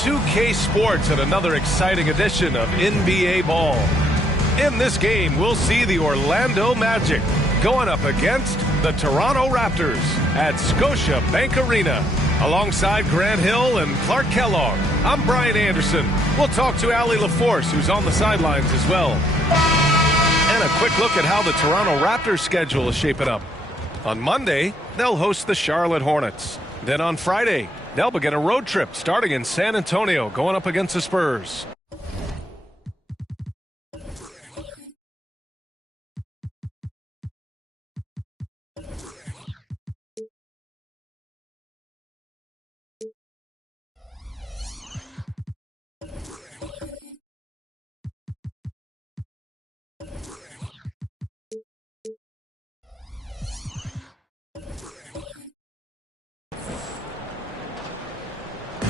2K Sports and another exciting edition of NBA Ball. In this game, we'll see the Orlando Magic going up against the Toronto Raptors at Scotiabank Arena. Alongside Grant Hill and Clark Kellogg, I'm Brian Anderson. We'll talk to Allie LaForce, who's on the sidelines as well. And a quick look at how the Toronto Raptors schedule is shaping up. On Monday, they'll host the Charlotte Hornets. Then on Friday, they'll begin a road trip starting in San Antonio, going up against the Spurs.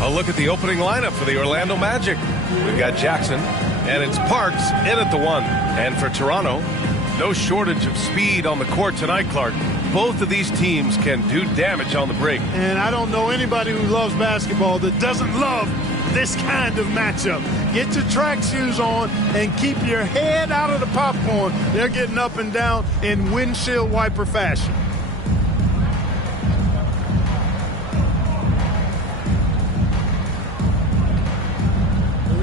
A look at the opening lineup for the Orlando Magic. We've got Jackson, and it's Parks in at the 1. And for Toronto, no shortage of speed on the court tonight, Clark. Both of these teams can do damage on the break. And I don't know anybody who loves basketball that doesn't love this kind of matchup. Get your track shoes on and keep your head out of the popcorn. They're getting up and down in windshield wiper fashion.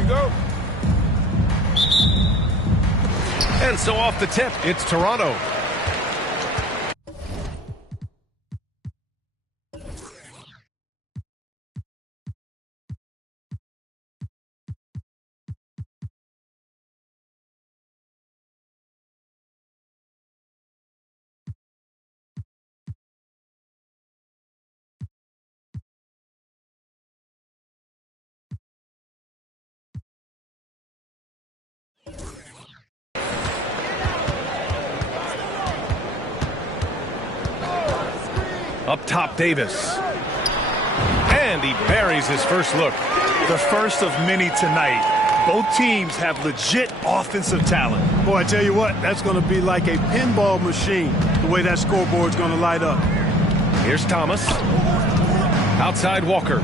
Go. And so off the tip, it's Toronto. Up top, Davis. And he buries his first look. The first of many tonight. Both teams have legit offensive talent. Boy, I tell you what, that's going to be like a pinball machine, the way that scoreboard's going to light up. Here's Thomas. Outside Walker.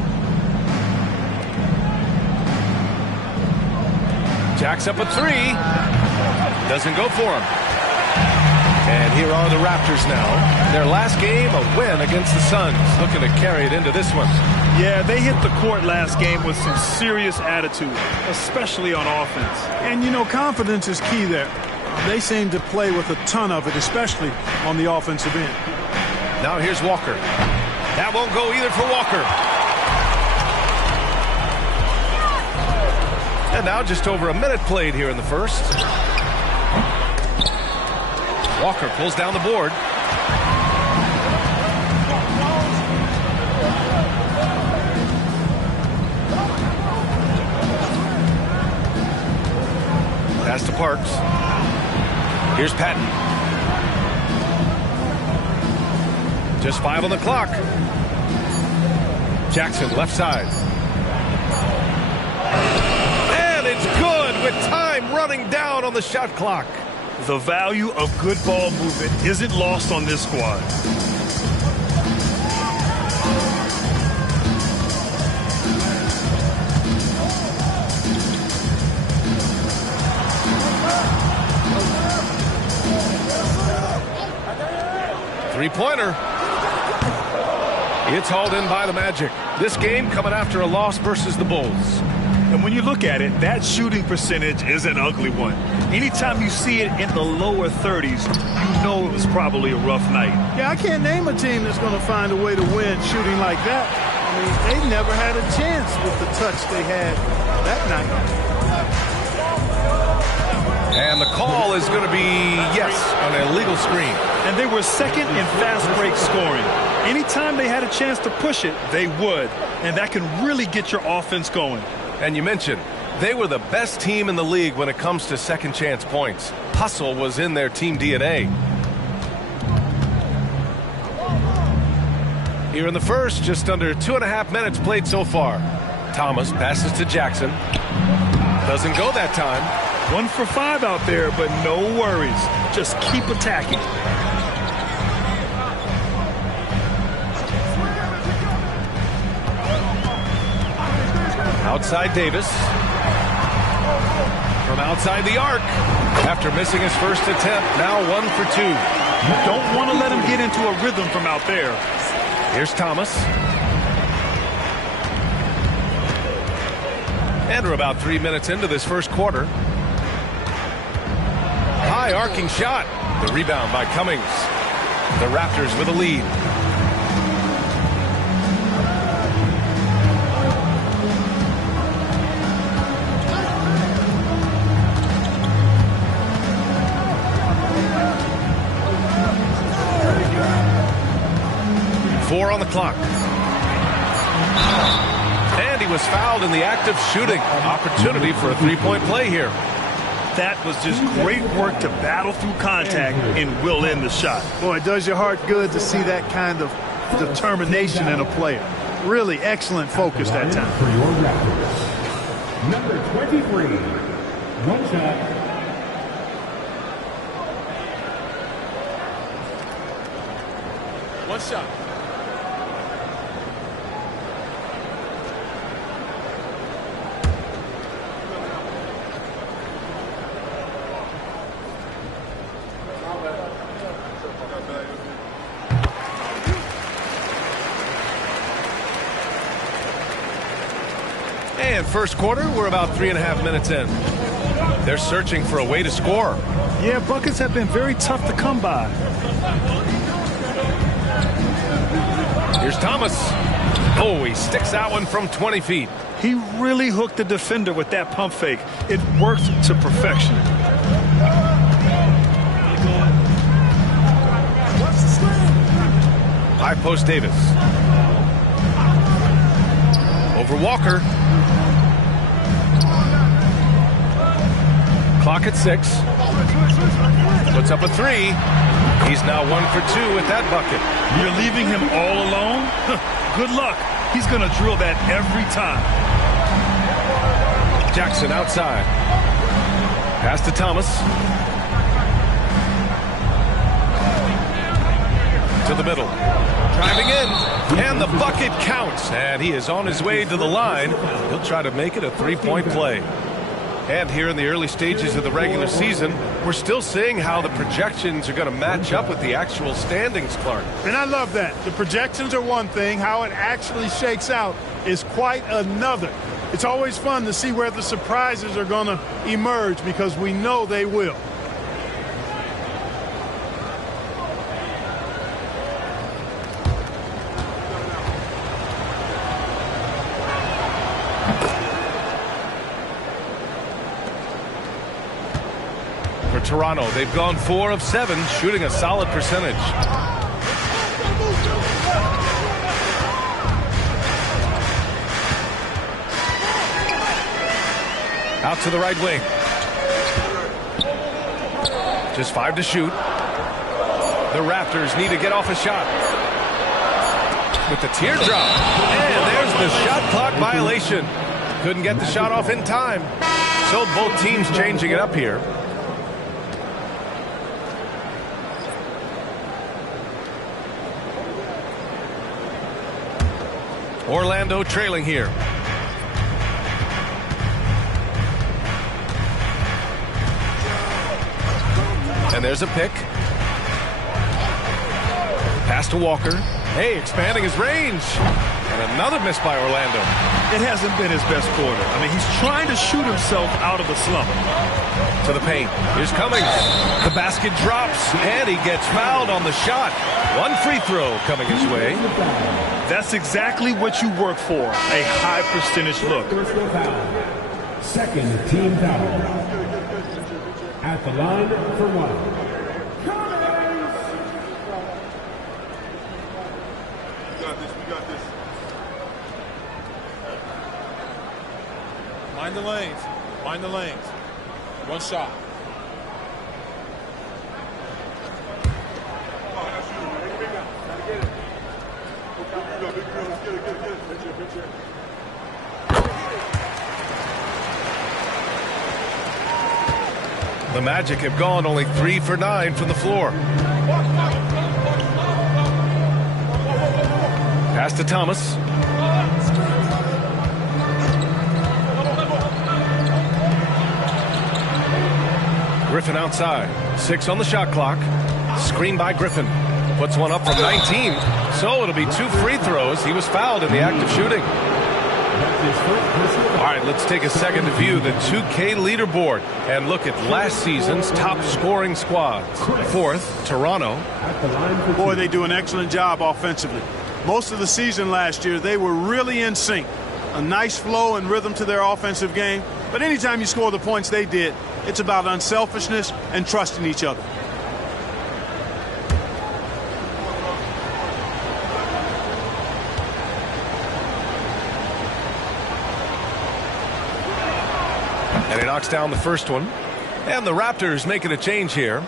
Jacks up a three. Doesn't go for him. And here are the Raptors now. Their last game, a win against the Suns. Looking to carry it into this one. Yeah, they hit the court last game with some serious attitude, especially on offense. And, you know, confidence is key there. They seem to play with a ton of it, especially on the offensive end. Now here's Walker. That won't go either for Walker. And now just over a minute played here in the first. Walker pulls down the board. Pass to Parks. Here's Patton. Just 5 on the clock. Jackson left side. And it's good with time running down on the shot clock. The value of good ball movement isn't lost on this squad. Three-pointer. It's hauled in by the Magic. This game coming after a loss versus the Bulls. And when you look at it, that shooting percentage is an ugly one. Anytime you see it in the lower 30s, you know it was probably a rough night. Yeah, I can't name a team that's going to find a way to win shooting like that. I mean, they never had a chance with the touch they had that night. And the call is going to be, yes, an illegal screen. And they were second in fast break scoring. Anytime they had a chance to push it, they would. And that can really get your offense going. And you mentioned, they were the best team in the league when it comes to second chance points. Hustle was in their team DNA. Here in the first, just under 2.5 minutes played so far. Thomas passes to Jackson. Doesn't go that time. 1 for 5 out there, but no worries. Just keep attacking. Outside Davis. From outside the arc. After missing his first attempt, now 1 for 2. You don't want to let him get into a rhythm from out there. Here's Thomas. And we're about 3 minutes into this first quarter. High arcing shot. The rebound by Cummings. The Raptors with a lead. Four on the clock. And he was fouled in the act of shooting. Opportunity for a three-point play here. That was just great work to battle through contact and will end the shot. Boy, it does your heart good to see that kind of determination in a player. Really excellent focus that time. For your Raptors, number 23, one shot. One shot. And first quarter, we're about 3.5 minutes in. They're searching for a way to score. Yeah, buckets have been very tough to come by. Here's Thomas. Oh, he sticks that one from 20 feet. He really hooked the defender with that pump fake. It worked to perfection. High post Davis. Over Walker. Clock at 6. Puts up a three. He's now 1 for 2 with that bucket. You're leaving him all alone? Good luck. He's going to drill that every time. Jackson outside. Pass to Thomas. To the middle. Driving in. And the bucket counts. And he is on his way to the line. He'll try to make it a three-point play. And here in the early stages of the regular season, we're still seeing how the projections are going to match up with the actual standings, Clark. And I love that. The projections are one thing. How it actually shakes out is quite another. It's always fun to see where the surprises are going to emerge because we know they will. For Toronto, they've gone 4 of 7, shooting a solid percentage. Out to the right wing. Just 5 to shoot. The Raptors need to get off a shot. With the teardrop. And there's the shot clock violation. Couldn't get the shot off in time. So both teams changing it up here. Orlando trailing here. And there's a pick. Pass to Walker. Hey, expanding his range. And another miss by Orlando. It hasn't been his best quarter. I mean, he's trying to shoot himself out of the slump. To the paint. Here's Cummings. The basket drops, and he gets fouled on the shot. One free throw coming his way. That's exactly what you work for, a high percentage look. Second team foul. At the line for 1. Mind the lanes. Mind the lanes. One shot. The Magic have gone only 3 for 9 from the floor. Pass to Thomas. Griffin outside. 6 on the shot clock. Screen by Griffin. Puts one up from 19. So it'll be 2 free throws. He was fouled in the act of shooting. All right, let's take a second to view the 2K leaderboard and look at last season's top scoring squads. 4th, Toronto. Boy, they do an excellent job offensively. Most of the season last year, they were really in sync. A nice flow and rhythm to their offensive game. But anytime you score the points they did, it's about unselfishness and trusting each other. And he knocks down the first one. And the Raptors making a change here.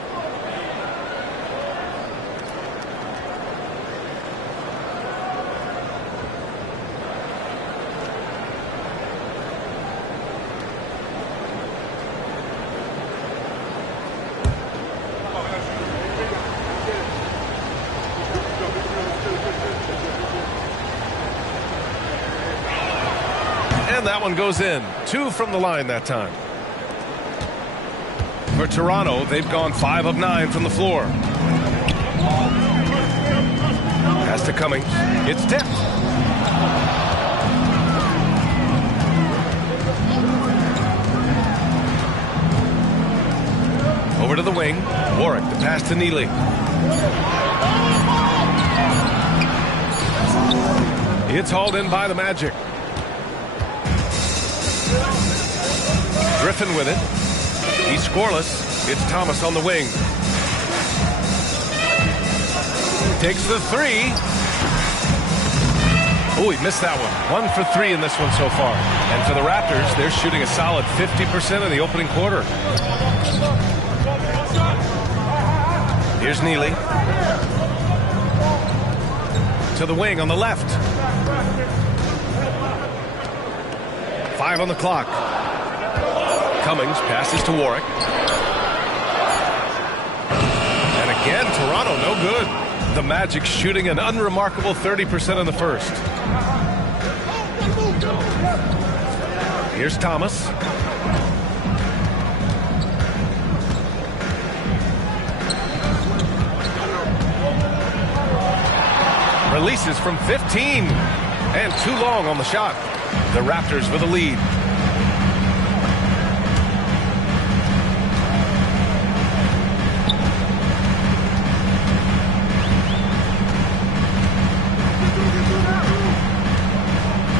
And that one goes in. 2 from the line that time. For Toronto, they've gone 5 of 9 from the floor. Pass to Cummings. It's tipped. Over to the wing. Warwick, the pass to Neely. It's hauled in by the Magic. Griffin with it. He's scoreless. It's Thomas on the wing. Takes the 3. Oh, he missed that one. 1 for 3 in this one so far. And for the Raptors, they're shooting a solid 50% in the opening quarter. Here's Neely. To the wing on the left. 5 on the clock. Cummings passes to Warwick. And again, Toronto no good. The Magic shooting an unremarkable 30% in the first. Here's Thomas. Releases from 15. And too long on the shot. The Raptors with the lead.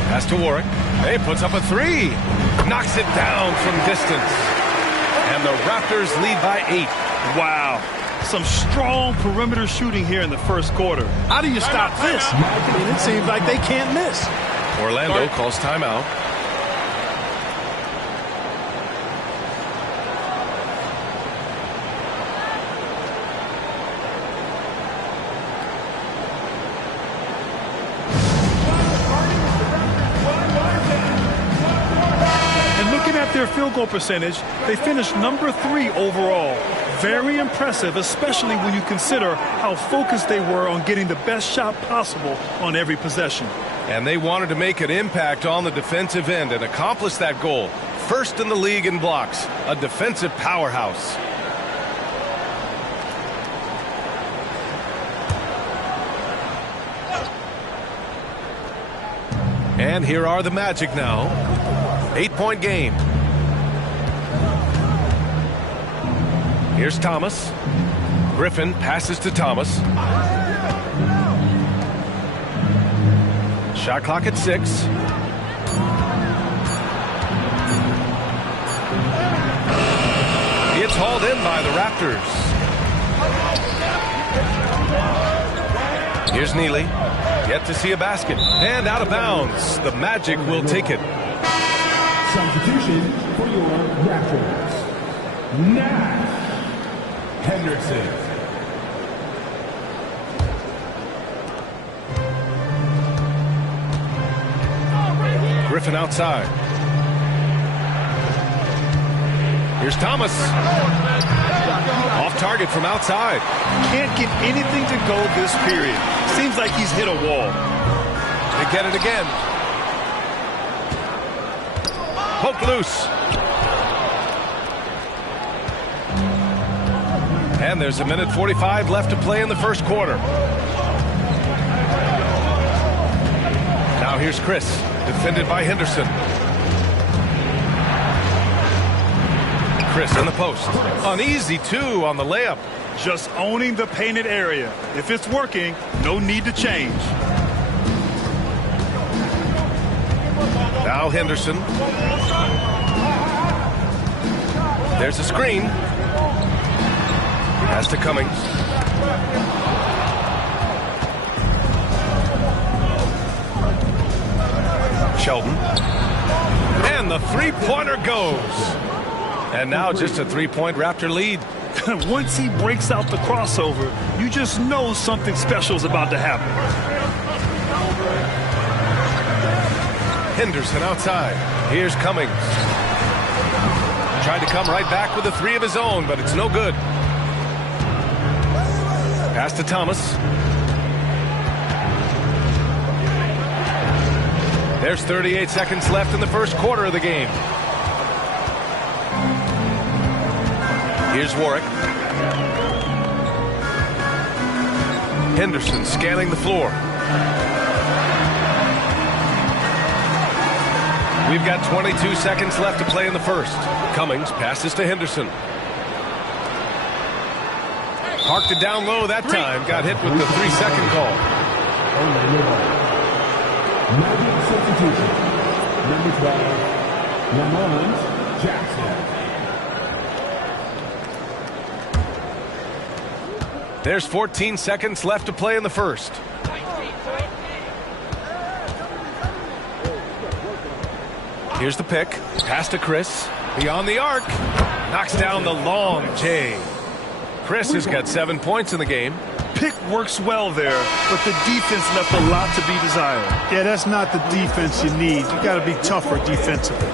Pass to Warwick. He puts up a 3. Knocks it down from distance. And the Raptors lead by 8. Wow. Some strong perimeter shooting here in the first quarter. How do you stop this? I mean, it seems like they can't miss. Orlando calls timeout. And looking at their field goal percentage, they finished number 3 overall. Very impressive, especially when you consider how focused they were on getting the best shot possible on every possession. And they wanted to make an impact on the defensive end and accomplish that goal. First in the league in blocks, a defensive powerhouse. And here are the Magic now. 8-point game. Here's Thomas. Griffin passes to Thomas. Shot clock at 6. It's hauled in by the Raptors. Here's Neely. Yet to see a basket. And out of bounds. The Magic will take it. Substitution for your Raptors. Nash Henderson. Griffin outside. Here's Thomas. Off target from outside. Can't get anything to go this period. Seems like he's hit a wall. They get it again. Poke loose. And there's 1:45 left to play in the first quarter. Now here's Chris, defended by Henderson. Chris in the post. An easy 2 on the layup. Just owning the painted area. If it's working, no need to change. Now Henderson. There's a screen. Pass to Cummings. Sheldon. And the three-pointer goes. And now just a 3-point Raptor lead. Once he breaks out the crossover, you just know something special is about to happen. Henderson outside. Here's Cummings. Tried to come right back with a 3 of his own, but it's no good. Pass to Thomas. There's 38 seconds left in the first quarter of the game. Here's Warwick. Henderson scanning the floor. We've got 22 seconds left to play in the first. Cummings passes to Henderson. Parked it down low that time. Got hit with the 3-second call. Magic substitution. Number 12, Lamont Jackson. There's 14 seconds left to play in the first. Here's the pick. Pass to Chris. Beyond the arc. Knocks down the long J. Chris has got 7 points in the game. pick works well there, but the defense left a lot to be desired. Yeah, that's not the defense you need. You got to be tougher defensively.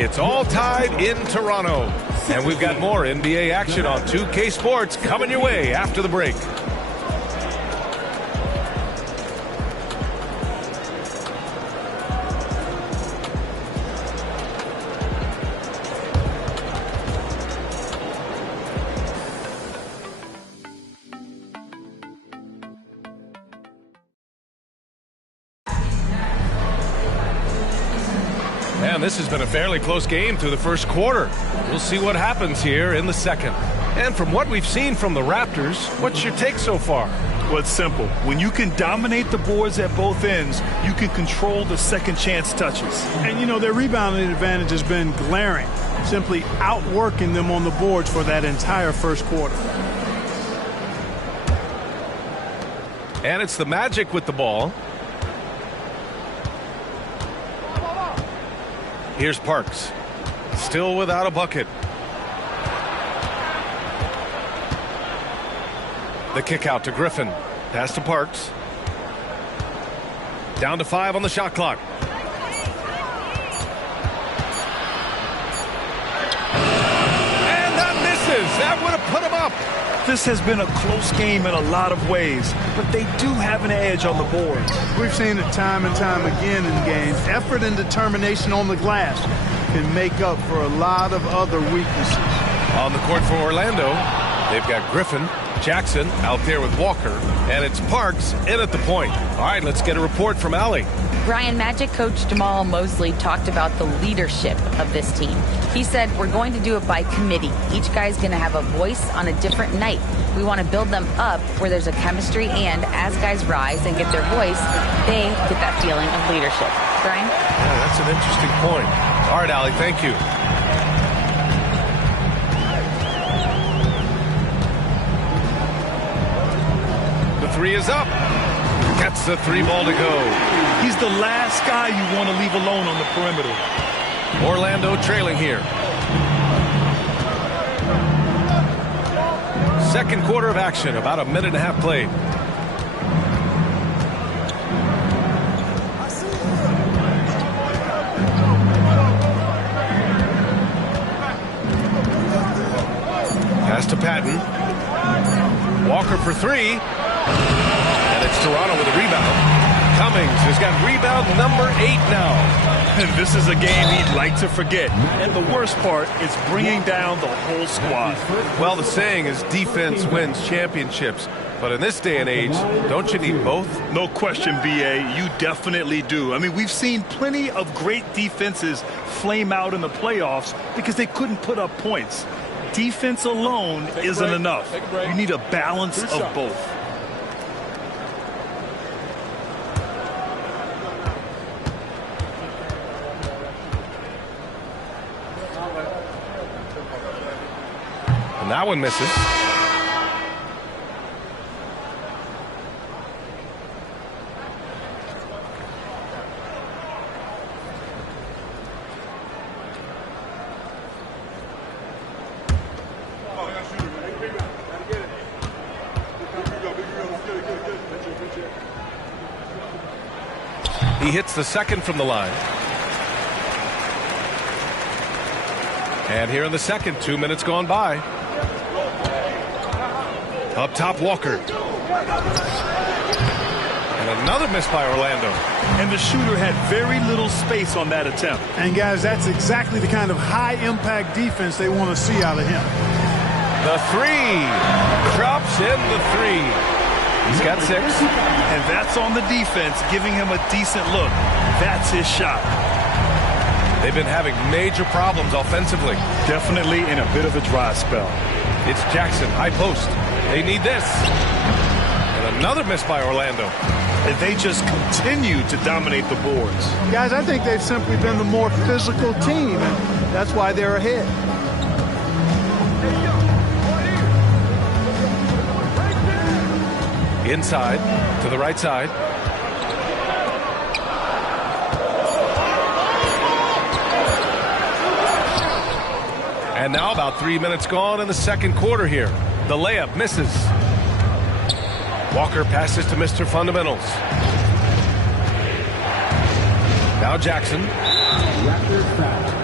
It's all tied in Toronto. And we've got more NBA action on 2K Sports coming your way after the break. And this has been a fairly close game through the first quarter. We'll see what happens here in the second. And from what we've seen from the Raptors, what's your take so far? Well, it's simple. When you can dominate the boards at both ends, you can control the second chance touches. And, you know, their rebounding advantage has been glaring, simply outworking them on the boards for that entire first quarter. And it's the Magic with the ball. Here's Parks. Still without a bucket. The kick out to Griffin. Pass to Parks. Down to 5 on the shot clock. And that misses. That would have put him up. This has been a close game in a lot of ways, but they do have an edge on the boards. We've seen it time and time again in games. Effort and determination on the glass can make up for a lot of other weaknesses. On the court for Orlando, they've got Griffin, Jackson out there with Walker, and it's Parks in at the point. All right, let's get a report from Allie. Brian, Magic coach Jamal Mosley talked about the leadership of this team. He said, we're going to do it by committee. Each guy's going to have a voice on a different night. We want to build them up where there's a chemistry, and as guys rise and get their voice, they get that feeling of leadership. Brian? Yeah, that's an interesting point. All right, Allie, thank you. The three is up. Gets the 3 ball to go. He's the last guy you want to leave alone on the perimeter. Orlando trailing here. Second quarter of action, about a minute and a half played. Pass to Patton. Walker for 3. And it's Toronto with a rebound. Cummings has got rebound number 8 now. And this is a game he'd like to forget. And the worst part is bringing down the whole squad. Well, the saying is defense wins championships. But in this day and age, don't you need both? No question, B.A., you definitely do. I mean, we've seen plenty of great defenses flame out in the playoffs because they couldn't put up points. Defense alone isn't enough. You need a balance of both. And that one misses. He hits the second from the line. And here in the second, 2 minutes gone by. Up top, Walker. And another miss by Orlando. And the shooter had very little space on that attempt. And, guys, that's exactly the kind of high-impact defense they want to see out of him. The 3. Drops in the 3. He's got 6. And that's on the defense, giving him a decent look. That's his shot. They've been having major problems offensively. Definitely in a bit of a dry spell. It's Jackson, high post. They need this. And another miss by Orlando. And they just continue to dominate the boards. Guys, I think they've simply been the more physical team, and that's why they're ahead. Inside to the right side. And now about 3 minutes gone in the second quarter here. The layup misses. Walker passes to Mr. Fundamentals. Now Jackson. Raptors foul.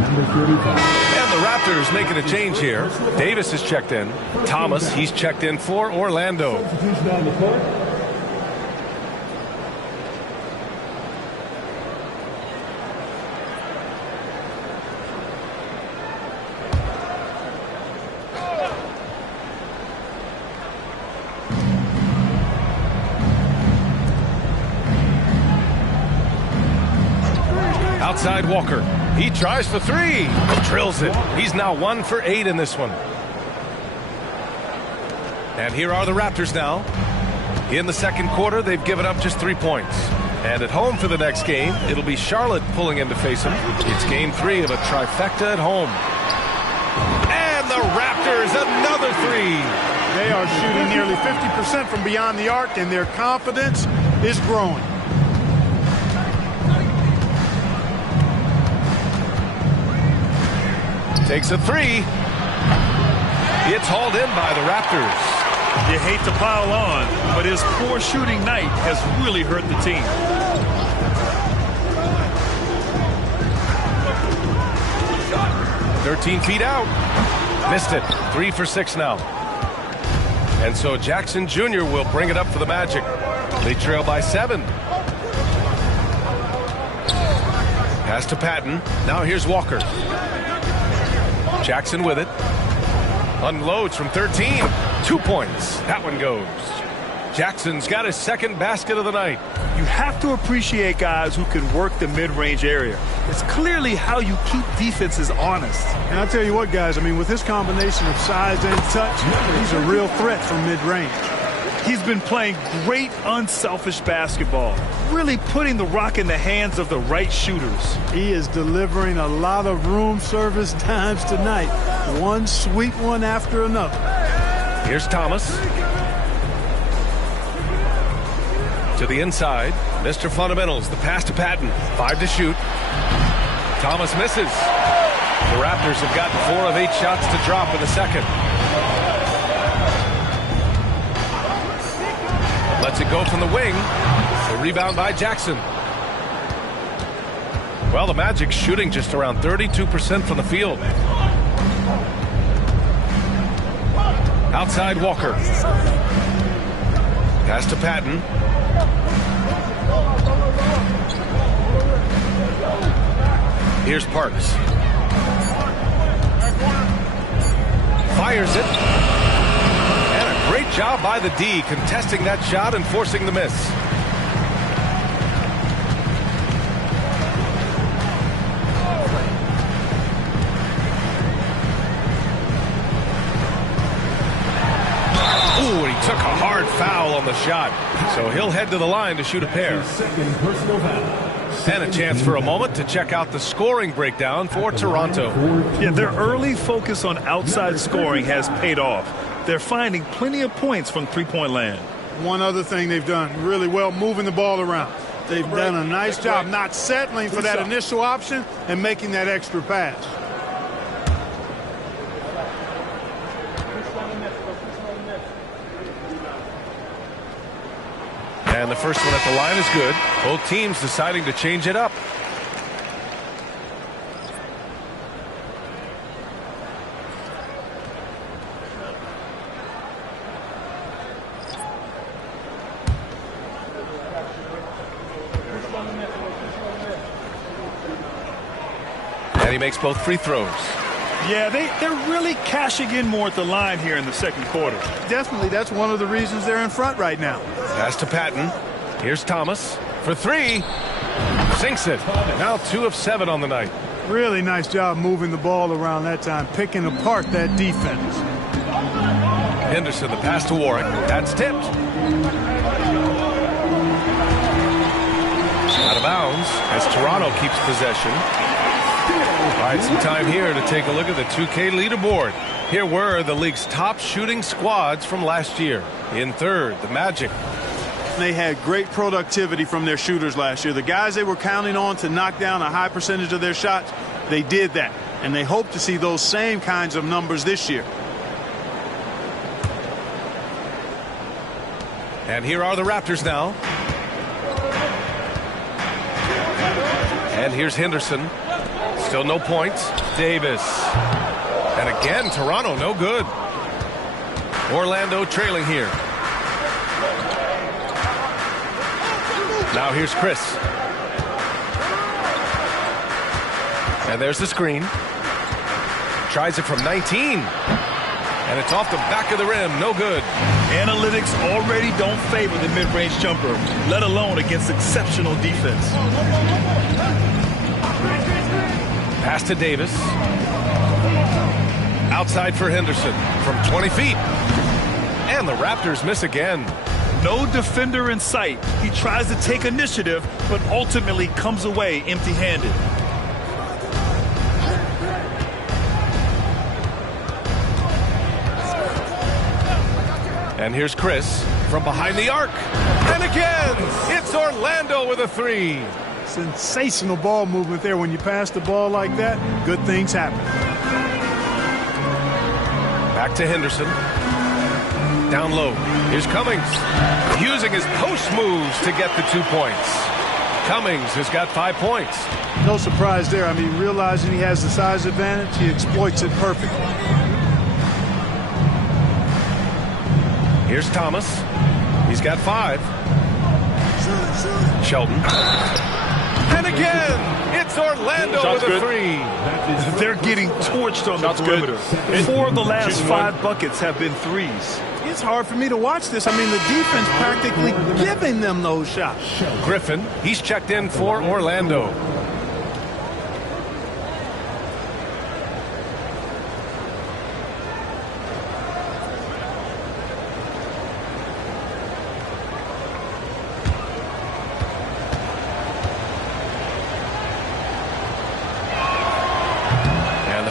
Number 35. And the Raptors making a change here. Davis is checked in. Thomas, he's checked in for Orlando. Substitution on the court. Outside Walker. He tries for three. Drills it. He's now 1 for 8 in this one. And here are the Raptors now. In the second quarter, they've given up just 3 points. And at home for the next game, it'll be Charlotte pulling in to face them. It's game 3 of a trifecta at home. And the Raptors, another 3. They are shooting nearly 50% from beyond the arc, and their confidence is growing. Takes a 3. It's hauled in by the Raptors. You hate to pile on, but his poor shooting night has really hurt the team. Shot. 13 feet out. Missed it. 3 for 6 now. And so Jackson Jr. will bring it up for the Magic. They trail by 7. Pass to Patton. Now here's Walker. Jackson with it. Unloads from 13. 2 points. That one goes. Jackson's got his second basket of the night. You have to appreciate guys who can work the mid-range area. It's clearly how you keep defenses honest. And I'll tell you what, guys, I mean, with his combination of size and touch, he's a real threat from mid-range. He's been playing great, unselfish basketball, really putting the rock in the hands of the right shooters. He is delivering a lot of room service times tonight. One sweet one after another. Here's Thomas. To the inside. Mr. Fundamentals, the pass to Patton. 5 to shoot. Thomas misses. The Raptors have gotten 4 of 8 shots to drop in the second. Lets it go from the wing. The rebound by Jackson. Well, the Magic shooting just around 32% from the field. Outside Walker. Pass to Patton. Here's Parks. Fires it. And a great job by the D, contesting that shot and forcing the miss. Ooh, and he took a hard foul on the shot. So he'll head to the line to shoot a pair. Second personal foul. And a chance for a moment to check out the scoring breakdown for Toronto. Yeah, their early focus on outside scoring has paid off. They're finding plenty of points from three-point land. One other thing they've done really well, moving the ball around. They've done a nice job not settling for that initial option and making that extra pass. And the first one at the line is good. Both teams deciding to change it up. And he makes both free throws. Yeah, they're really cashing in more at the line here in the second quarter. Definitely, that's one of the reasons they're in front right now. Pass to Patton. Here's Thomas for 3. Sinks it. Now 2 of 7 on the night. Really nice job moving the ball around that time, picking apart that defense. Henderson, the pass to Warwick. That's tipped. Out of bounds as Toronto keeps possession. All right, some time here to take a look at the 2K leaderboard. Here were the league's top shooting squads from last year. In third, the Magic. They had great productivity from their shooters last year. The guys they were counting on to knock down a high percentage of their shots, they did that. And they hope to see those same kinds of numbers this year. And here are the Raptors now. And here's Henderson. Still no points. Davis. And again, Toronto no good. Orlando trailing here. Now here's Chris. And there's the screen. Tries it from 19. And it's off the back of the rim. No good. Analytics already don't favor the mid-range jumper, let alone against exceptional defense. Pass to Davis. Outside for Henderson from 20 feet. And the Raptors miss again. No defender in sight. He tries to take initiative, but ultimately comes away empty-handed. And here's Chris from behind the arc. And again, it's Orlando with a three. Sensational ball movement there. When you pass the ball like that, good things happen. Back to Henderson. Down low. Here's Cummings. Using his post moves to get the 2 points. Cummings has got 5 points. No surprise there. I mean, realizing he has the size advantage, he exploits it perfectly. Here's Thomas. He's got 5. Shelton. And again, it's Orlando with a three. They're getting torched on the perimeter. 4 of the last 5 buckets have been threes. It's hard for me to watch this. I mean, the defense practically giving them those shots. Griffin, he's checked in for Orlando.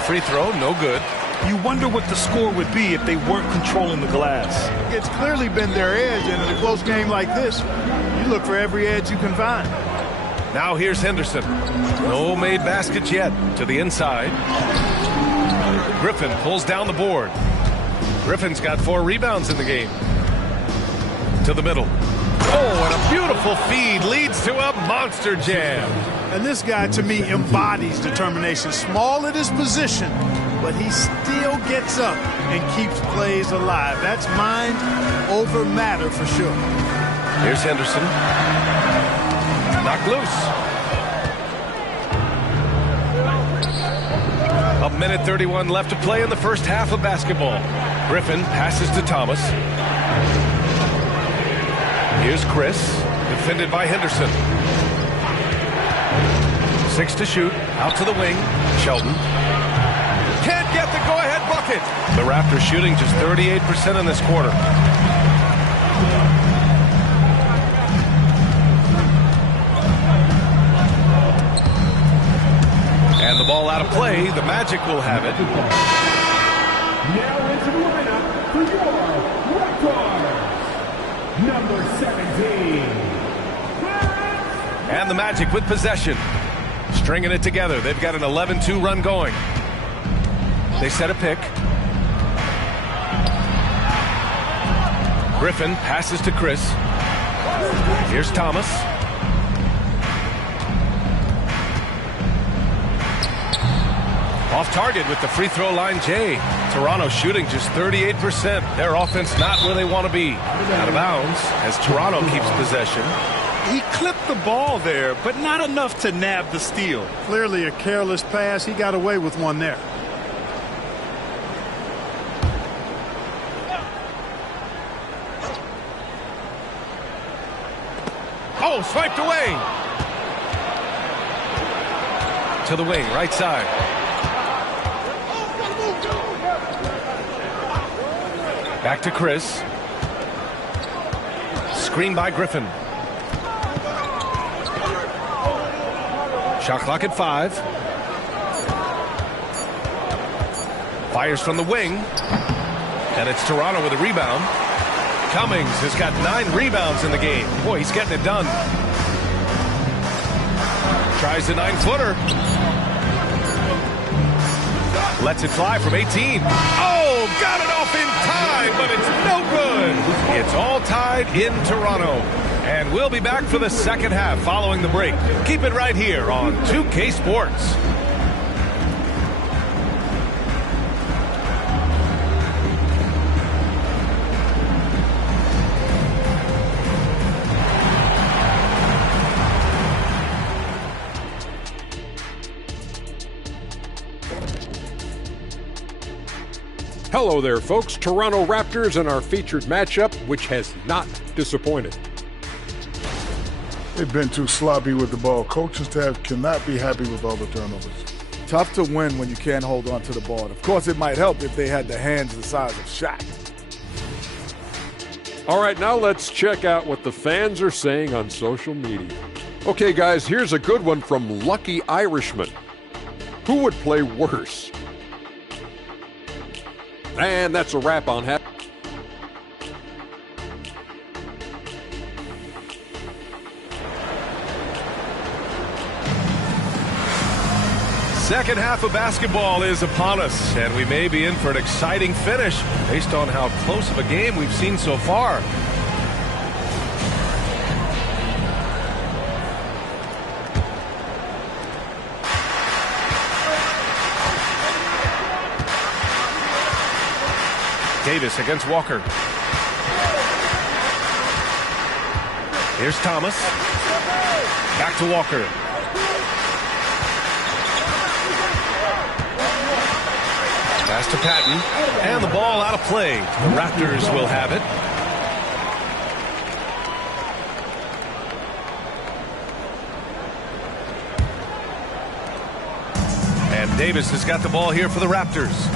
Free throw, no good. You wonder what the score would be if they weren't controlling the glass. It's clearly been their edge, and in a close game like this, you look for every edge you can find. Now here's Henderson. No made baskets yet. To the inside. Griffin pulls down the board. Griffin's got 4 rebounds in the game. To the middle. Oh, and a beautiful feed leads to a monster jam. And this guy, to me, embodies determination. Small at his position, but he still gets up and keeps plays alive. That's mind over matter for sure. Here's Henderson. Knocked loose. 1:31 left to play in the first half of basketball. Griffin passes to Thomas. Here's Chris, defended by Henderson. 6 to shoot, out to the wing. Shelton. Can't get the go-ahead bucket. The Raptors shooting just 38% in this quarter. And the ball out of play. The Magic will have it. Now into the lineup for your Raptors, number 17. And the Magic with possession. Stringing it together. They've got an 11-2 run going. They set a pick. Griffin passes to Chris. Here's Thomas. Off target with the free throw line, Jay. Toronto shooting just 38%. Their offense not where they want to be. Out of bounds as Toronto keeps possession. He clipped the ball there, but not enough to nab the steal. Clearly a careless pass. He got away with one there. Oh, swiped away. To the wing, right side. Back to Chris. Screen by Griffin. Shot clock at 5. Fires from the wing. And it's Toronto with a rebound. Cummings has got 9 rebounds in the game. Boy, he's getting it done. Tries the 9-footer. Lets it fly from 18. Oh, got it off in time, but it's no good. It's all tied in Toronto. And we'll be back for the second half following the break. Keep it right here on 2K Sports. Hello there, folks. Toronto Raptors and our featured matchup, which has not disappointed. They've been too sloppy with the ball. Coaching staff cannot be happy with all the turnovers. Tough to win when you can't hold on to the ball. Of course, it might help if they had the hands the size of Shaq. All right, now let's check out what the fans are saying on social media. Okay, guys, here's a good one from Lucky Irishman. Who would play worse? And that's a wrap on half. Second half of basketball is upon us, and we may be in for an exciting finish based on how close of a game we've seen so far. Davis against Walker. Here's Thomas. Back to Walker. Pass to Patton. And the ball out of play. The Raptors will have it. And Davis has got the ball here for the Raptors.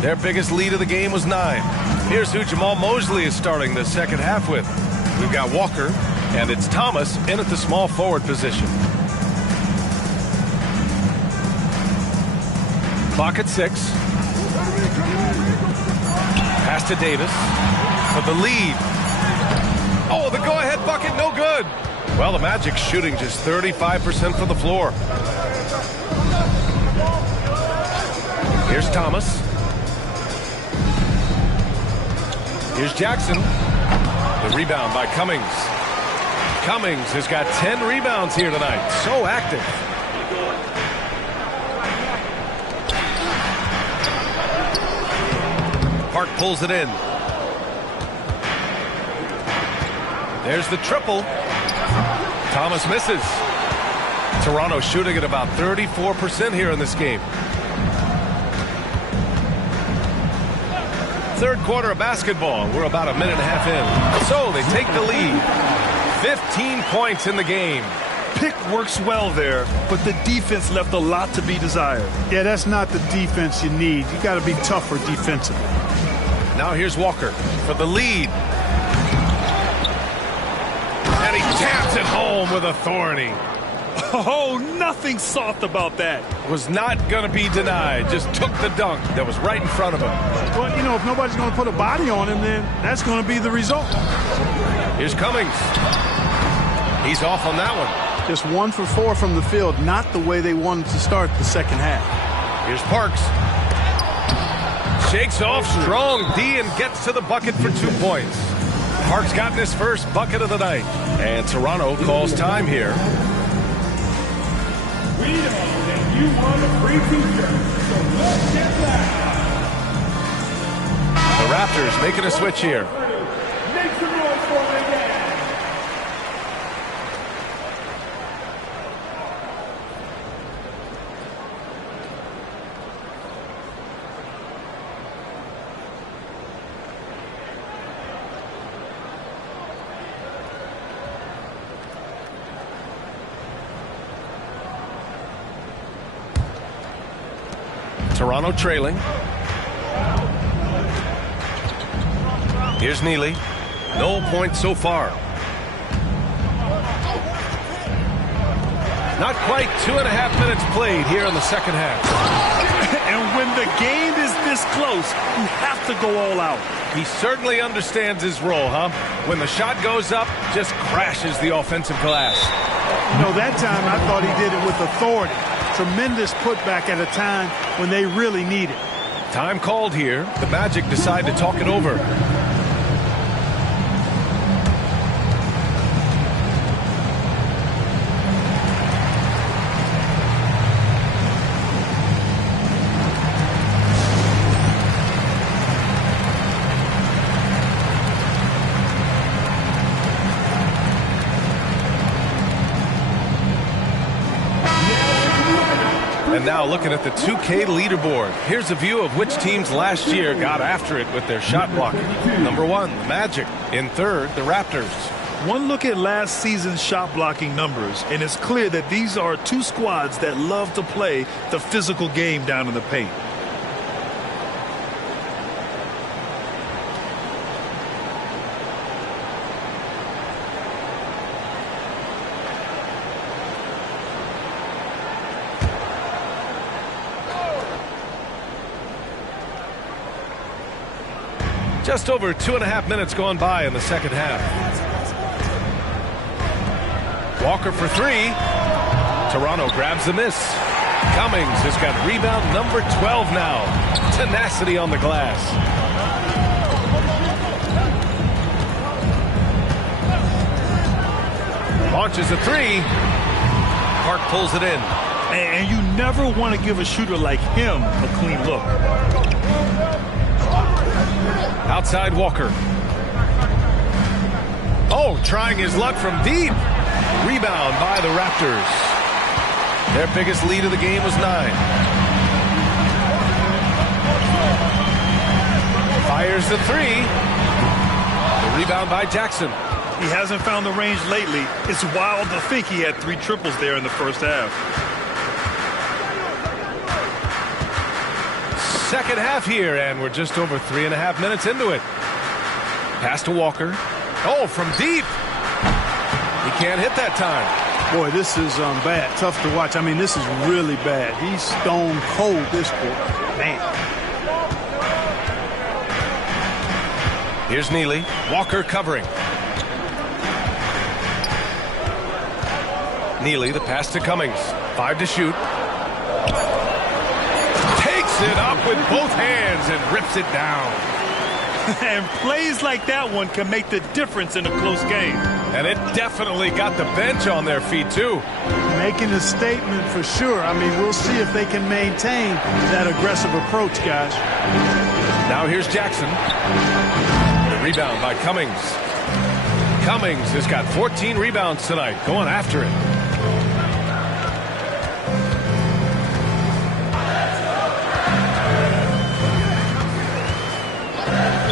Their biggest lead of the game was 9. Here's who Jamal Mosley is starting the second half with. We've got Walker, and it's Thomas in at the small forward position. Clock at 6. Pass to Davis for the lead. Oh, the go-ahead bucket, no good. Well, the Magic's shooting just 35% from the floor. Here's Thomas. Here's Jackson. The rebound by Cummings. Cummings has got 10 rebounds here tonight. So active. Park pulls it in. There's the triple. Thomas misses. Toronto shooting at about 34% here in this game. Third quarter of basketball. We're about a minute and a half in. So they take the lead. 15 points in the game. Pick works well there, but the defense left a lot to be desired. Yeah, that's not the defense you need. You got to be tougher defensively. Now here's Walker for the lead. And he taps it home with authority. Oh, nothing soft about that. Was not going to be denied. Just took the dunk that was right in front of him. Well, you know, if nobody's going to put a body on him, then that's going to be the result. Here's Cummings. He's off on that one. Just 1 for 4 from the field. Not the way they wanted to start the second half. Here's Parks. Shakes off strong D and gets to the bucket for 2 points. Parks gotten his first bucket of the night. And Toronto calls time here. We know that you want a free future, so let's get that. The Raptors making a switch here. Make some noise for them again. Toronto trailing. Here's Neely. No points so far. Not quite 2.5 minutes played here in the second half. And when the game is this close, you have to go all out. He certainly understands his role, huh? When the shot goes up, just crashes the offensive glass. You know, that time I thought he did it with authority. Tremendous putback at a time when they really need it. Time called here. The Magic decide to talk it over. And now looking at the 2K leaderboard. Here's a view of which teams last year got after it with their shot blocking. Number 1, the Magic. In third, the Raptors. One look at last season's shot blocking numbers, and it's clear that these are two squads that love to play the physical game down in the paint. Just over 2.5 minutes gone by in the second half. Walker for 3. Toronto grabs the miss. Cummings has got rebound number 12 now. Tenacity on the glass. Launches a 3. Park pulls it in. And you never want to give a shooter like him a clean look. Outside Walker. Oh, trying his luck from deep. Rebound by the Raptors. Their biggest lead of the game was 9. Fires the 3. The rebound by Jackson. He hasn't found the range lately. It's wild to think he had 3 triples there in the first half. Second half here, and we're just over 3.5 minutes into it. Pass to Walker. Oh, from deep. He can't hit that time. Boy, this is bad. Tough to watch. I mean, this is really bad. He's stone cold this quarter. Man. Here's Neely. Walker covering. Neely, the pass to Cummings. 5 to shoot. It up with both hands and rips it down. And plays like that one can make the difference in a close game. And it definitely got the bench on their feet, too. Making a statement for sure. I mean, we'll see if they can maintain that aggressive approach, guys. Now here's Jackson. The rebound by Cummings. Cummings has got 14 rebounds tonight, going after it.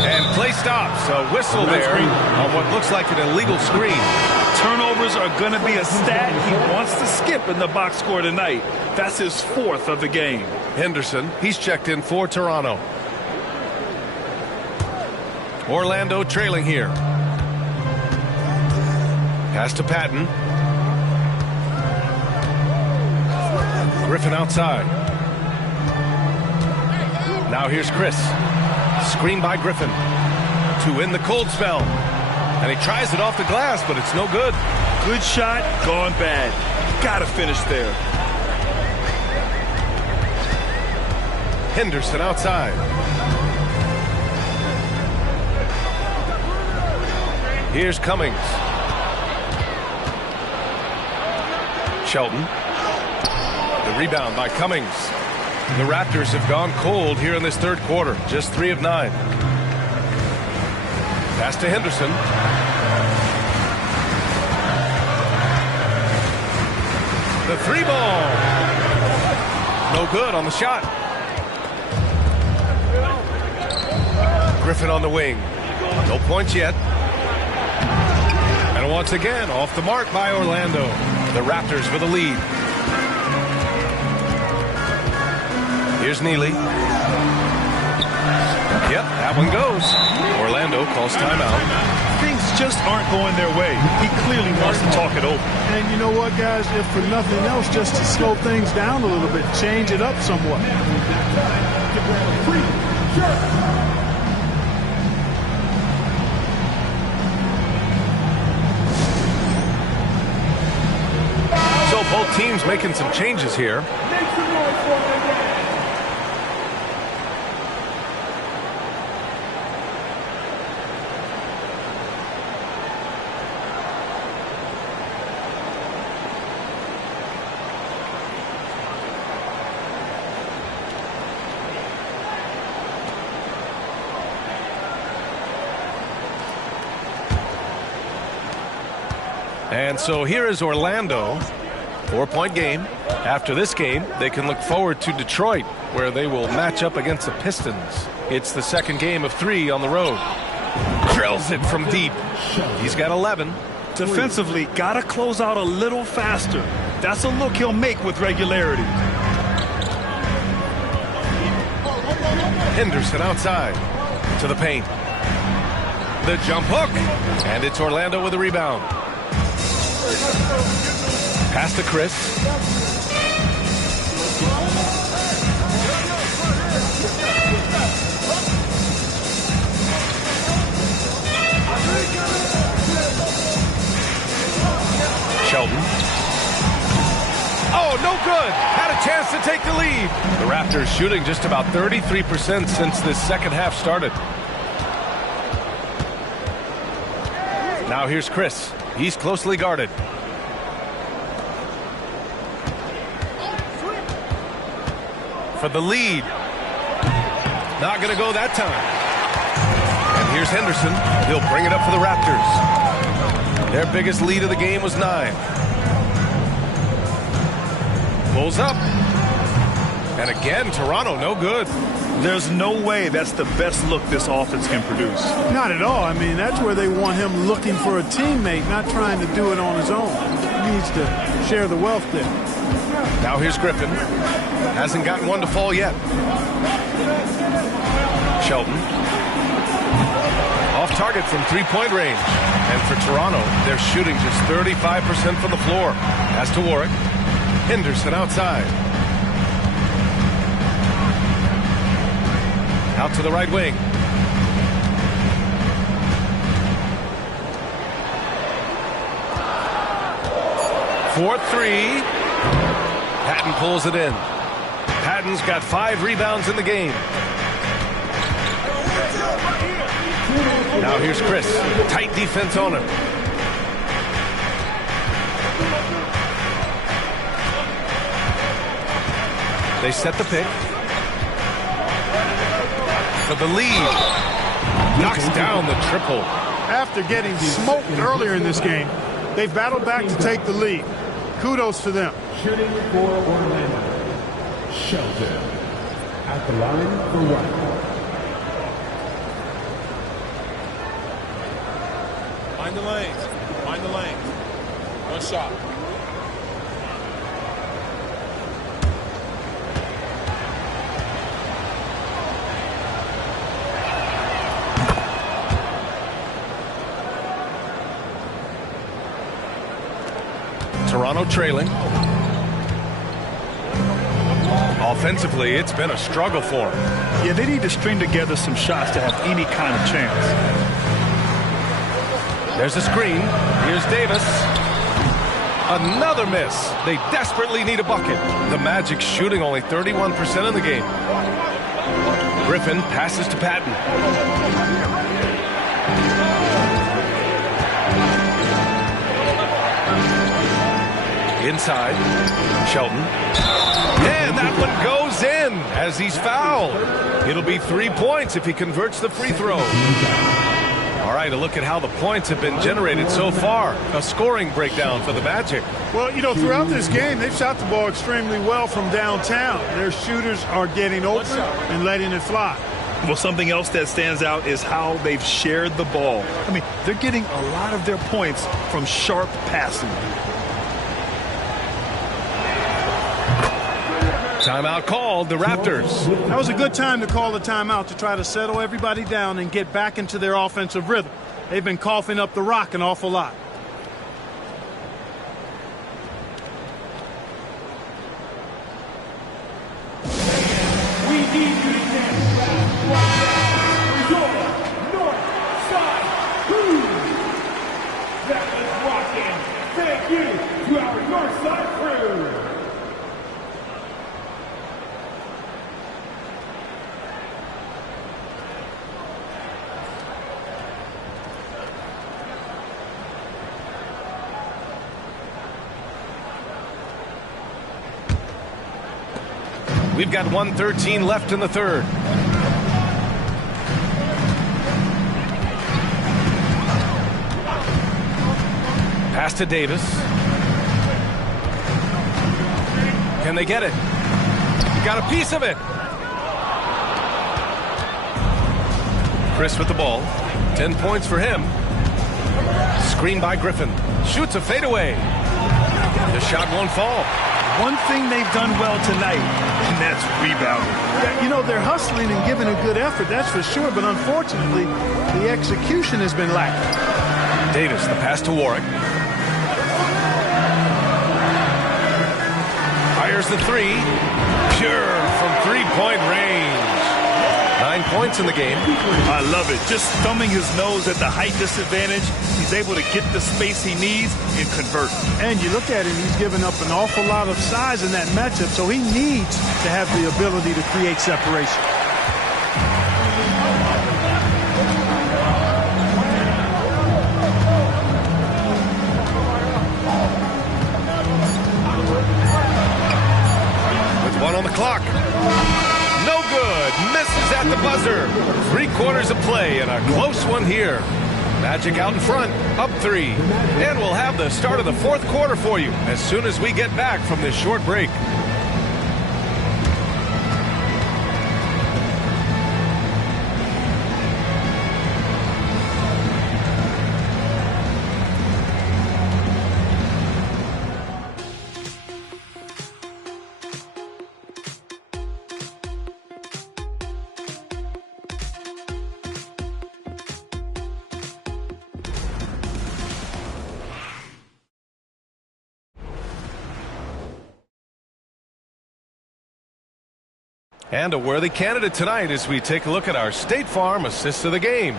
And play stops. A whistle there on what looks like an illegal screen. Turnovers are going to be a stat he wants to skip in the box score tonight. That's his 4th of the game. Henderson, he's checked in for Toronto. Orlando trailing here. Pass to Patton. Griffin outside. Now here's Chris. Screen by Griffin to win the cold spell. And he tries it off the glass, but it's no good. Good shot, gone bad. Gotta finish there. Henderson outside. Here's Cummings. Shelton. The rebound by Cummings. The Raptors have gone cold here in this third quarter. Just 3 of 9. Pass to Henderson. The 3 ball. No good on the shot. Griffin on the wing. No points yet. And once again, off the mark by Orlando. The Raptors with a lead. Here's Neely. Yep, that one goes. Orlando calls timeout. Things just aren't going their way. He clearly wants to talk it over. And you know what, guys? If for nothing else, just to slow things down a little bit, change it up somewhat. So both teams making some changes here. And so here is Orlando. 4-point game. After this game, they can look forward to Detroit, where they will match up against the Pistons. It's the second game of 3 on the road. Drills it from deep. He's got 11. Defensively, got to close out a little faster. That's a look he'll make with regularity. Henderson outside to the paint. The jump hook. And it's Orlando with a rebound. Pass to Chris. Sheldon. Oh, no good. Had a chance to take the lead. The Raptors shooting just about 33% since this second half started. Now here's Chris. He's closely guarded. For the lead. Not going to go that time. And here's Henderson. He'll bring it up for the Raptors. Their biggest lead of the game was 9. Pulls up. And again, Toronto, no good. There's no way that's the best look this offense can produce. Not at all. I mean, that's where they want him looking for a teammate, not trying to do it on his own. He needs to share the wealth there. Now here's Griffin. Hasn't gotten one to fall yet. Sheldon. Off target from 3-point range. And for Toronto, they're shooting just 35% from the floor. Pass to Warwick. Henderson outside. Out to the right wing. For 3. Patton pulls it in. Patton's got 5 rebounds in the game. Now here's Chris. Tight defense on him. They set the pick. For the lead. Knocks down the triple. After getting smoked earlier in this game, they've battled back to take the lead. Kudos to them. Shooting for Orlando. Sheldon at the line for one. Find the lanes. Find the lanes. One shot. Toronto trailing. Offensively, it's been a struggle for them. Yeah, they need to string together some shots to have any kind of chance. There's a screen. Here's Davis. Another miss. They desperately need a bucket. The Magic shooting only 31% in the game. Griffin passes to Patton. Inside. Sheldon. And that one goes in as he's fouled. It'll be 3 points if he converts the free throw. All right, a look at how the points have been generated so far. A scoring breakdown for the Magic. Well, you know, throughout this game, they've shot the ball extremely well from downtown. Their shooters are getting open and letting it fly. Well, something else that stands out is how they've shared the ball. I mean, they're getting a lot of their points from sharp passing. Timeout called, the Raptors. That was a good time to call the timeout to try to settle everybody down and get back into their offensive rhythm. They've been coughing up the rock an awful lot. We need you to dance fast right now. Your North Side Crew. That is rocking. Thank you to our North Side Crew. We've got 1:13 left in the third. Pass Pass to Davis. Can they get it? He got a piece of it. Chris with the ball. 10 points for him. Screen by Griffin. Shoots a fadeaway. The shot won't fall. One thing they've done well tonight, and that's rebounding. Yeah, you know, they're hustling and giving a good effort, that's for sure, but unfortunately, the execution has been lacking. Davis, the pass to Warwick. Fires the three. Pure from three-point range. 9 points in the game. I love it. Just thumbing his nose at the height disadvantage. He's able to get the space he needs and convert. And you look at it, he's given up an awful lot of size in that matchup, so he needs to have the ability to create separation. With 1 on the clock. No good. Misses at the buzzer. 3 quarters of play and a close one here. Magic out in front, up 3. And we'll have the start of the 4th quarter for you as soon as we get back from this short break. And a worthy candidate tonight as we take a look at our State Farm assist of the game.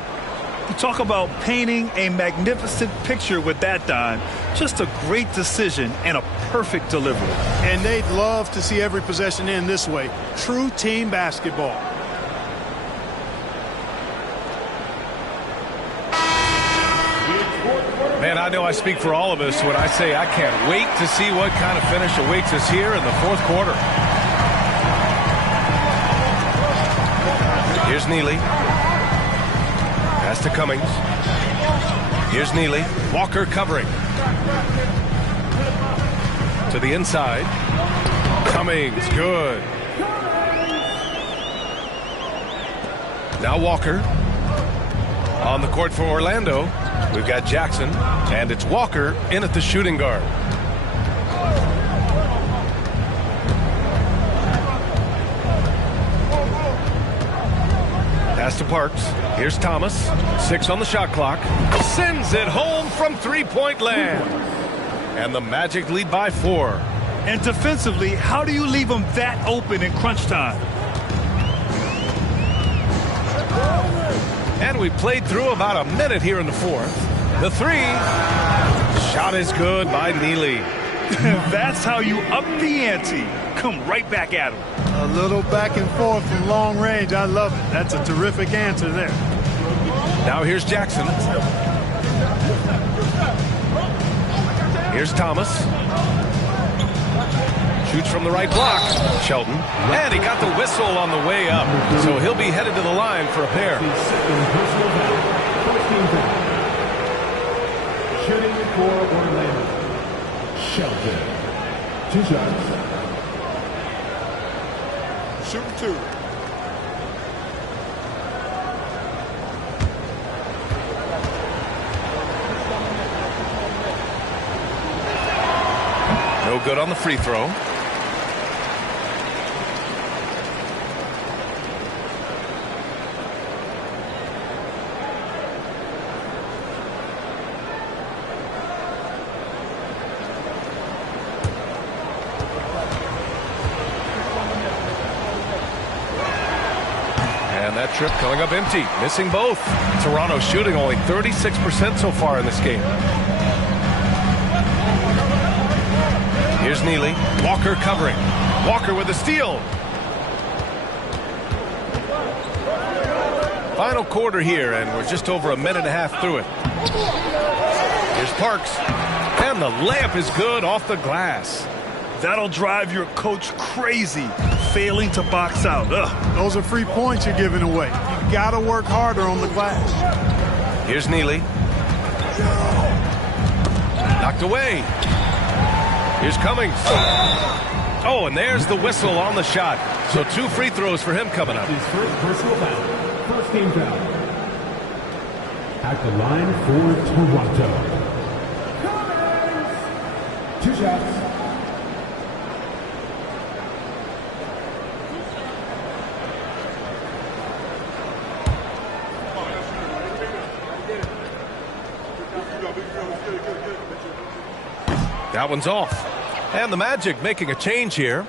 You talk about painting a magnificent picture with that dime. Just a great decision and a perfect delivery. And they'd love to see every possession end this way. True team basketball. Man, I know I speak for all of us when I say I can't wait to see what kind of finish awaits us here in the 4th quarter. Here's Neely. Pass to Cummings. Here's Neely. Walker covering. To the inside. Cummings, good. Now Walker. On the court for Orlando. We've got Jackson. And it's Walker in at the shooting guard. Pass to Parks. Here's Thomas. 6 on the shot clock. Sends it home from three-point land. And the Magic lead by 4. And defensively, how do you leave them that open in crunch time? And we played through about a minute here in the 4th. The 3. Shot is good by Neely. That's how you up the ante. Come right back at him. A little back and forth from long range. I love it. That's a terrific answer there. Now here's Jackson. Here's Thomas. Shoots from the right block. Shelton. And he got the whistle on the way up. So he'll be headed to the line for a pair. Shooting for Orlando. Shelton. 2 shots. Shooting 2. No good on the free throw. And that trip coming up empty, missing both. Toronto shooting only 36% so far in this game. Here's Neely. Walker covering. Walker with a steal. Final quarter here, and we're just over a minute and a half through it. Here's Parks. And the layup is good off the glass. That'll drive your coach crazy, failing to box out. Ugh. Those are free points you're giving away. You got to work harder on the glass. Here's Neely. Knocked knocked away. Here's Cummings. Oh, and there's the whistle on the shot. So 2 free throws for him coming up. His first personal foul. First team foul. At the line for Toronto. 2 shots. That one's off. And the Magic making a change here.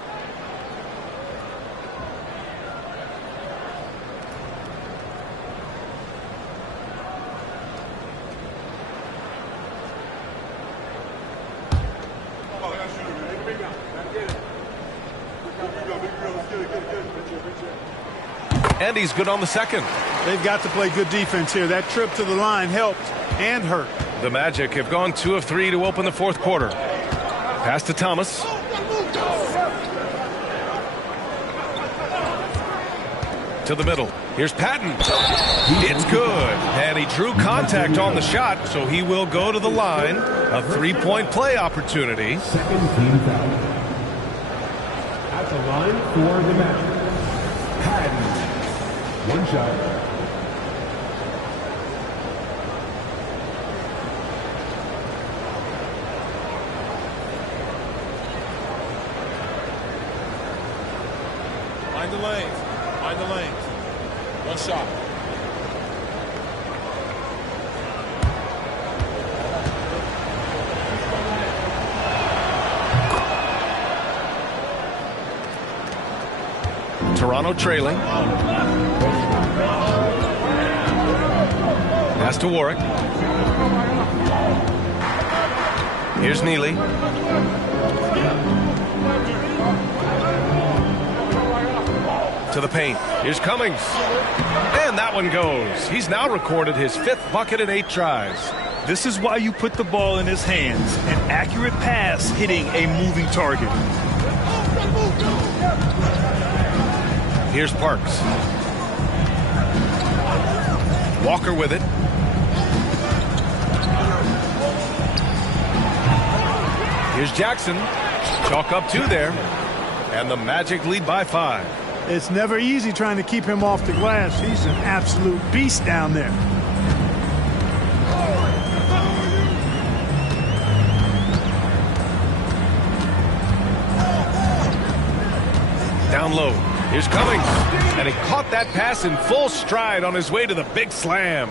And he's good on the second. They've got to play good defense here. That trip to the line helped and hurt. The Magic have gone 2 of 3 to open the fourth quarter. Pass to Thomas. To the middle. Here's Patton. It's good. And he drew contact on the shot, so he will go to the line. A 3-point play opportunity. Second team foul. At the line for the Magic. Patton. 1 shot. Mind the lanes. Mind the lanes. 1 shot. Toronto trailing. Pass to Warwick. Here's Neely. To the paint. Here's Cummings. And that one goes. He's now recorded his 5th bucket in 8 tries. This is why you put the ball in his hands. An accurate pass hitting a moving target. Here's Parks. Walker with it. Here's Jackson. Chalk up 2 there. And the Magic lead by 5. It's never easy trying to keep him off the glass. He's an absolute beast down there. Down low. Here's Cummings. And he caught that pass in full stride on his way to the big slam.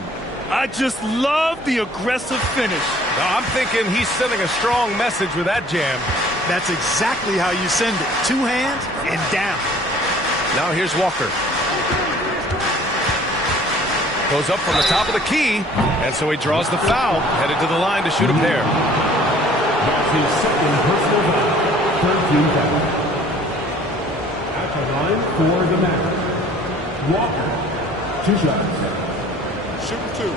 I just love the aggressive finish. Now, I'm thinking he's sending a strong message with that jam. That's exactly how you send it. 2 hands and down. Now here's Walker. Goes up from the top of the key, and so he draws the foul, headed to the line to shoot a pair. That's his second personal foul. 13 foul. At the line for the Magic. Walker. 2 shots. Shooting 2.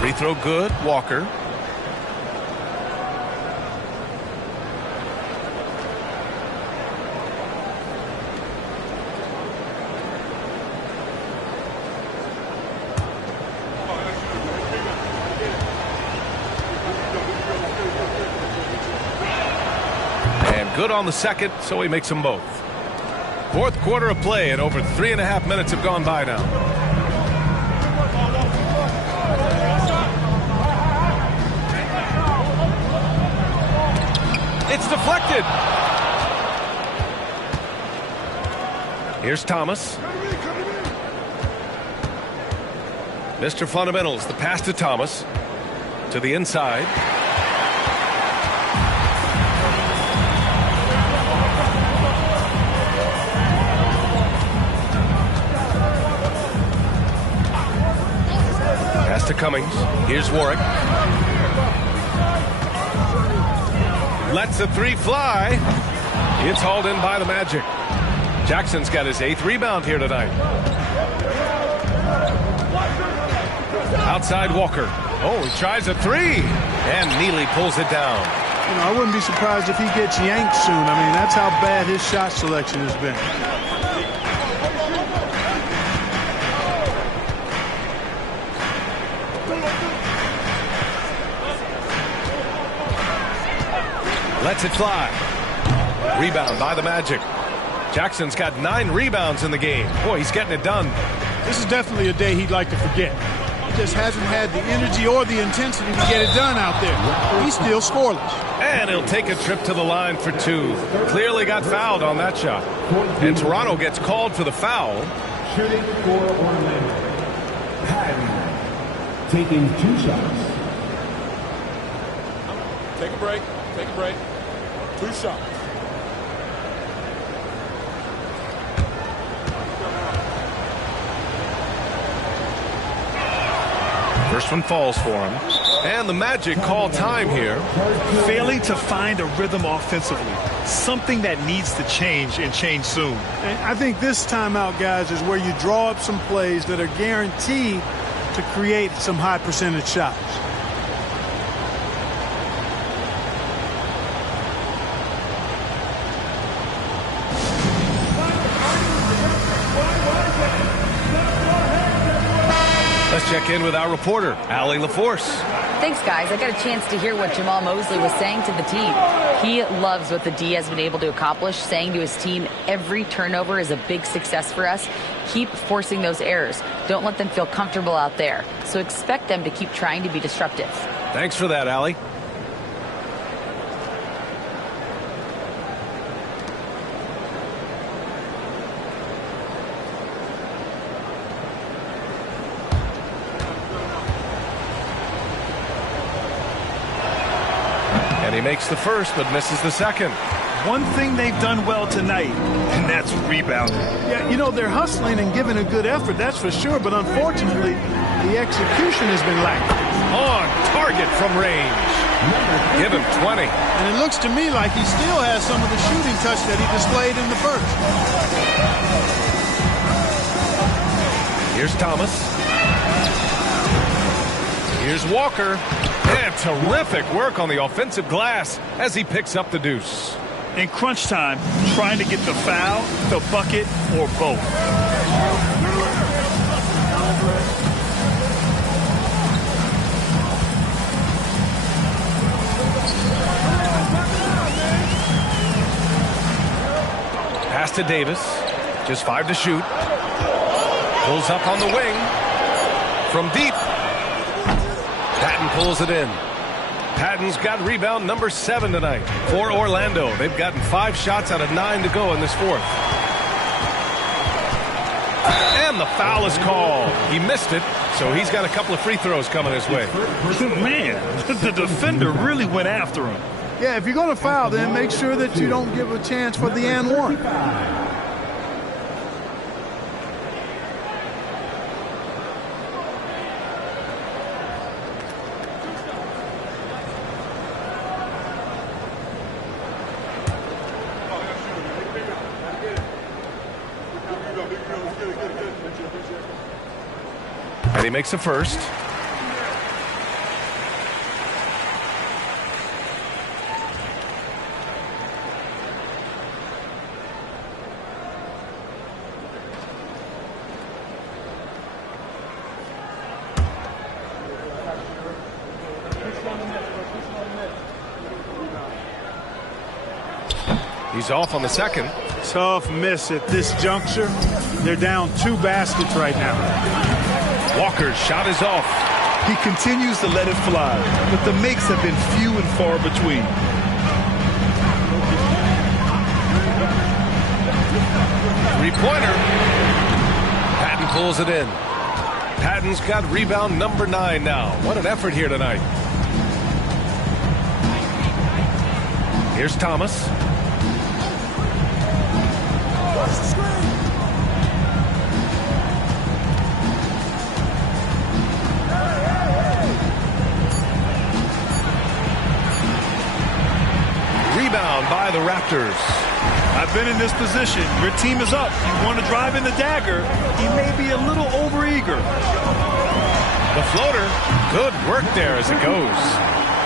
Free throw good, Walker. And good on the second, so he makes them both. Fourth quarter of play, and over 3.5 minutes have gone by now. It's deflected. Here's Thomas. Mr. Fundamentals, the pass to Thomas. To the inside. Pass to Cummings. Here's Warwick. Lets the 3 fly. It's hauled in by the Magic. Jackson's got his 8th rebound here tonight. Outside Walker. Oh, he tries a 3. And Neely pulls it down. You know, I wouldn't be surprised if he gets yanked soon. I mean, that's how bad his shot selection has been. Lets it fly. Rebound by the Magic. Jackson's got 9 rebounds in the game. Boy, he's getting it done. This is definitely a day he'd like to forget. He just hasn't had the energy or the intensity to get it done out there. He's still scoreless. And he'll take a trip to the line for 2. Clearly got fouled on that shot. And Toronto gets called for the foul. Shooting for Orlando. Patton taking 2 shots. Take a break. Take a break. 2 shots. First one falls for him. And the Magic call time here. Failing to find a rhythm offensively. Something that needs to change and change soon. And I think this timeout, guys, is where you draw up some plays that are guaranteed to create some high percentage shots. Let's check in with our reporter, Allie LaForce. Thanks, guys. I got a chance to hear what Jamal Mosley was saying to the team. He loves what the D has been able to accomplish, saying to his team, every turnover is a big success for us. Keep forcing those errors. Don't let them feel comfortable out there. So expect them to keep trying to be disruptive. Thanks for that, Allie. And he makes the first, but misses the second. One thing they've done well tonight, and that's rebounding. Yeah, you know, they're hustling and giving a good effort, that's for sure. But unfortunately, the execution has been lacking. On target from range. Give him 20. And it looks to me like he still has some of the shooting touch that he displayed in the first. Here's Thomas. Here's Walker. And terrific work on the offensive glass as he picks up the deuce. In crunch time, trying to get the foul, the bucket, or both. Pass to Davis. Just 5 to shoot. Pulls up on the wing. From deep. Patton pulls it in. Patton's got rebound number 7 tonight for Orlando. They've gotten 5 shots out of 9 to go in this fourth. And the foul is called. He missed it, so he's got a couple of free throws coming his way. Man, the defender really went after him. Yeah, if you're going to foul, then make sure that you don't give a chance for the and one. And he makes a first. He's off on the second. Tough miss at this juncture. They're down 2 baskets right now. Walker's shot is off. He continues to let it fly, but the makes have been few and far between. Three-pointer. Patton pulls it in. Patton's got rebound number 9 now. What an effort here tonight. Here's Thomas. Rebound by the Raptors. I've been in this position. Your team is up. You want to drive in the dagger. He may be a little overeager. The floater. Good work there as it goes.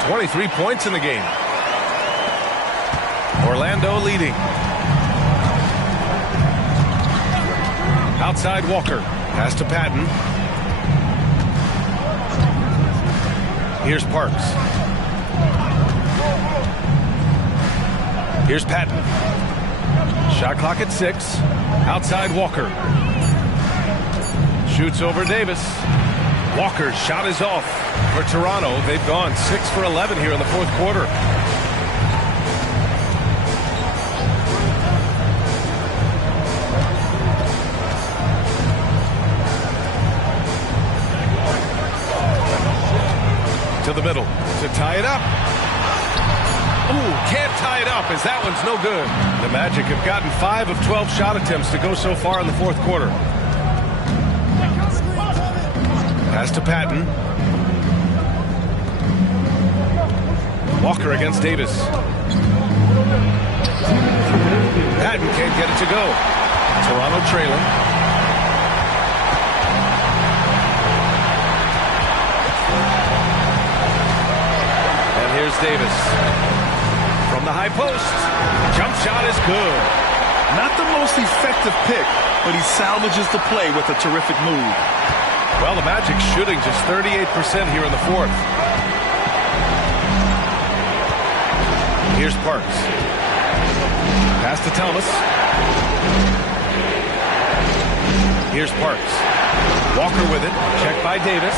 23 points in the game. Orlando leading. Outside Walker. Pass to Patton. Here's Parks. Here's Patton. Shot clock at 6. Outside Walker. Shoots over Davis. Walker's shot is off for Toronto. They've gone 6 for 11 here in the fourth quarter. To the middle to tie it up. Ooh, can't tie it up as that one's no good. The Magic have gotten 5 of 12 shot attempts to go so far in the fourth quarter. Pass to Patton. Walker against Davis. Patton can't get it to go. Toronto trailing. And here's Davis. From the high post. Jump shot is good. Not the most effective pick, but he salvages the play with a terrific move. Well, the Magic shooting just 38% here in the fourth. Here's Parks. Pass to Thomas. Here's Parks. Walker with it. Checked by Davis.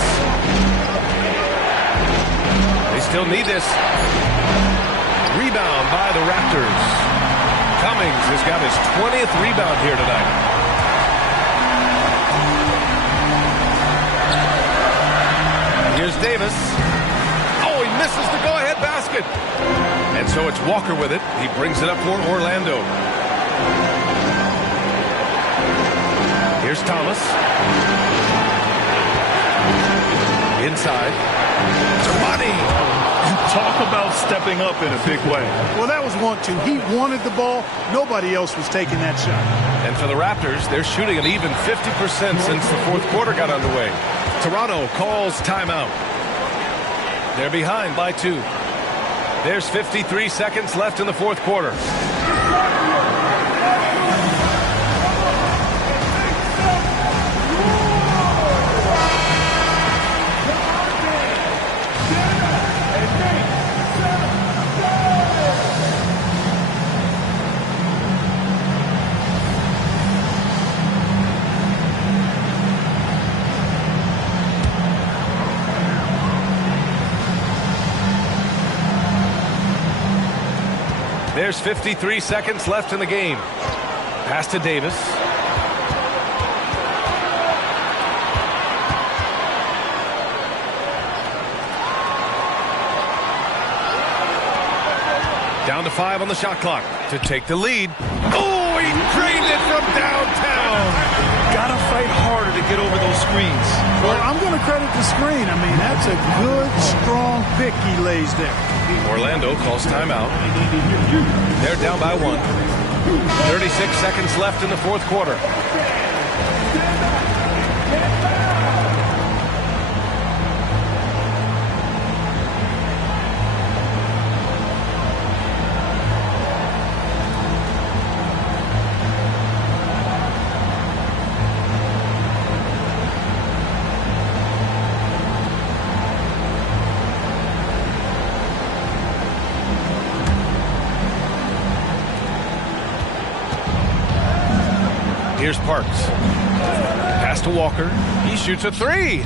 They still need this. Rebound by the Raptors. Cummings has got his 20th rebound here tonight. Here's Davis. Oh, he misses the go-ahead basket. And so it's Walker with it. He brings it up for Orlando. Here's Thomas. Inside. To Money. Talk about stepping up in a big way. Well, that was 1-2. He wanted the ball. Nobody else was taking that shot. And for the Raptors, they're shooting an even 50% since the fourth quarter got underway. Toronto calls timeout. They're behind by 2. There's 53 seconds left in the fourth quarter. There's 53 seconds left in the game. Pass to Davis. Down to 5 on the shot clock to take the lead. Oh, he drained it from downtown. Gotta fight harder to get over those screens. Well, I'm going to credit the screen. I mean, that's a good, strong pick he lays there. Orlando calls timeout. They're down by 1. 36 seconds left in the fourth quarter. Here's Parks. Pass to Walker. He shoots a 3.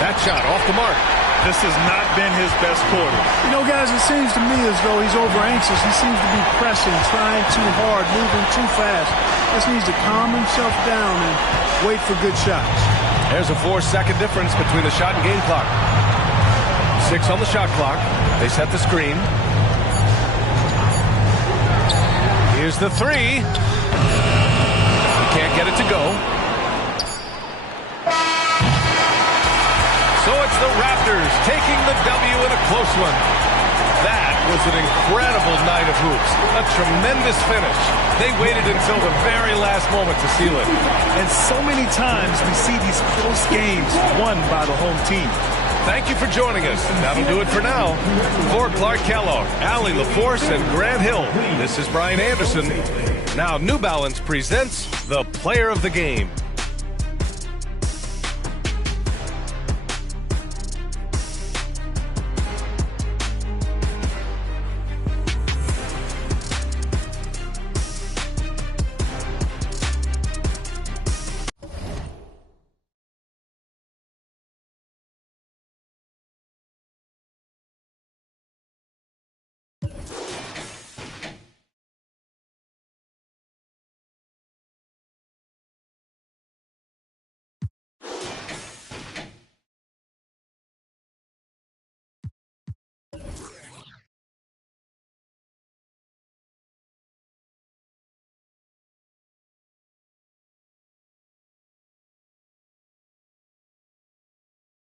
That shot off the mark. This has not been his best quarter. You know, guys, it seems to me as though he's over anxious. He seems to be pressing, trying too hard, moving too fast. Just needs to calm himself down and wait for good shots. There's a 4-second difference between the shot and game clock. 6 on the shot clock. They set the screen. Here's the 3. Can't get it to go. So it's the Raptors taking the W in a close one. That was an incredible night of hoops. A tremendous finish. They waited until the very last moment to seal it. And so many times we see these close games won by the home team. Thank you for joining us. That'll do it for now. For Clark Kellogg, Allie LaForce, and Grant Hill, this is Brian Anderson. Now New Balance presents the Player of the Game.